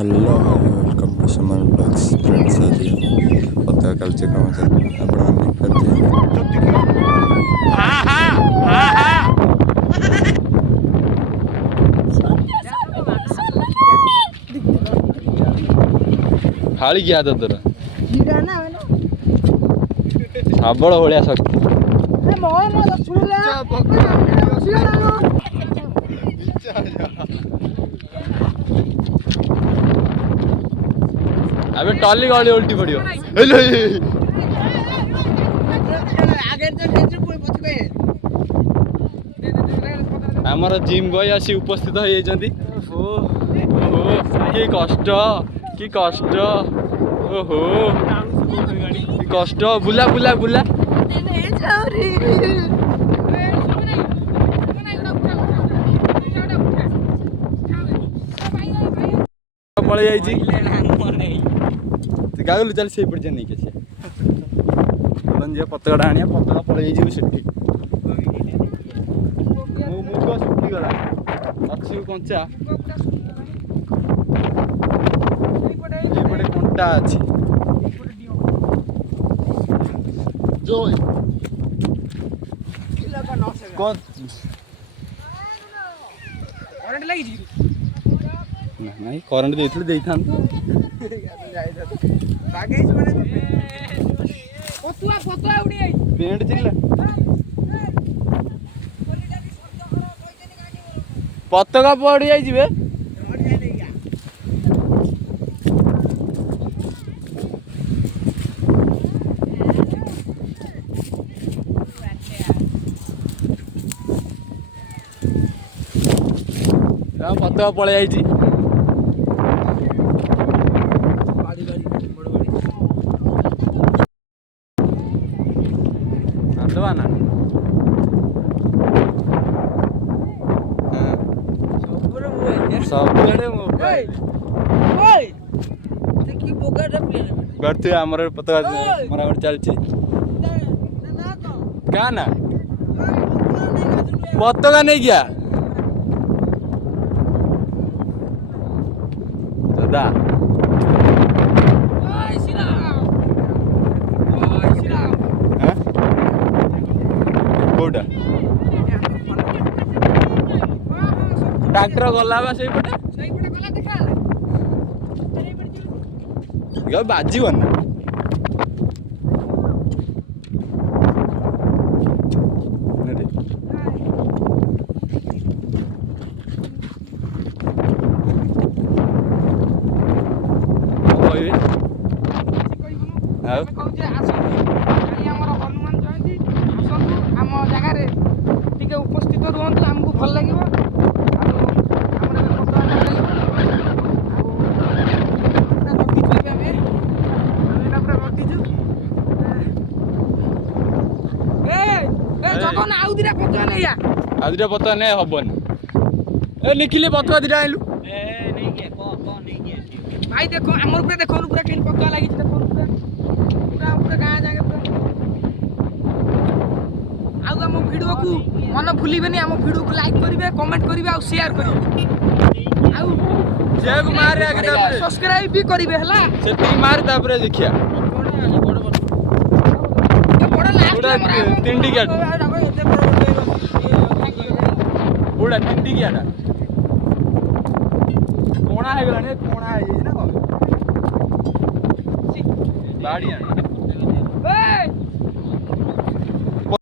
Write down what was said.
Hello welcome to Samar blogs friends. ଆଜି ପତାକା କାର୍ଯ୍ୟକ୍ରମ ଆପଣମାନେ फाड़ी गया तो तेरा शाबड़ भलिया शक्ति अबे टॉली गाड़ी उल्टी पड़ी हो आमर जिम गई आसी उपस्थित हो कि कष्ट कि कष्ट ओहो कि कष्ट बुला बुला बुला पड़ जा गलु चल से पड़ नहीं कैसे पतका आनिया पतका पड़ जा मुग सुखीगला अच्छी कंचा कंटा अच्छी कौन नहीं करंट देते था पेंट चिल्ला पतका पड़ जाइए पतका पड़ जाइए ना सब करते आमर पतका मरामरी चलती क्या ना पतका नहीं गया दादा ट्रैक्टर गला से बाजीवन उपस्थित रुहतु आमको भल लगे आदिटा पता नहीं हबन ए निखिले पतका दिटा आइलु भाई देखो हमर पूरा देखो पूरा केन पक्का लागि देखो पूरा पूरा पूरा गां जाके पूरा आउ हम वीडियो को मन भूलिबेनी हम वीडियो को लाइक करिवे कमेंट करिवे आ शेयर करिवे आउ जय कुमार आगे तापर सब्सक्राइब भी करिवे हला सेती मार तापर देखिया बड़ लास्ट तिंडी गेट पूरा तिंडी गेट कोणा है गलाने कोणा है ना बाड़ी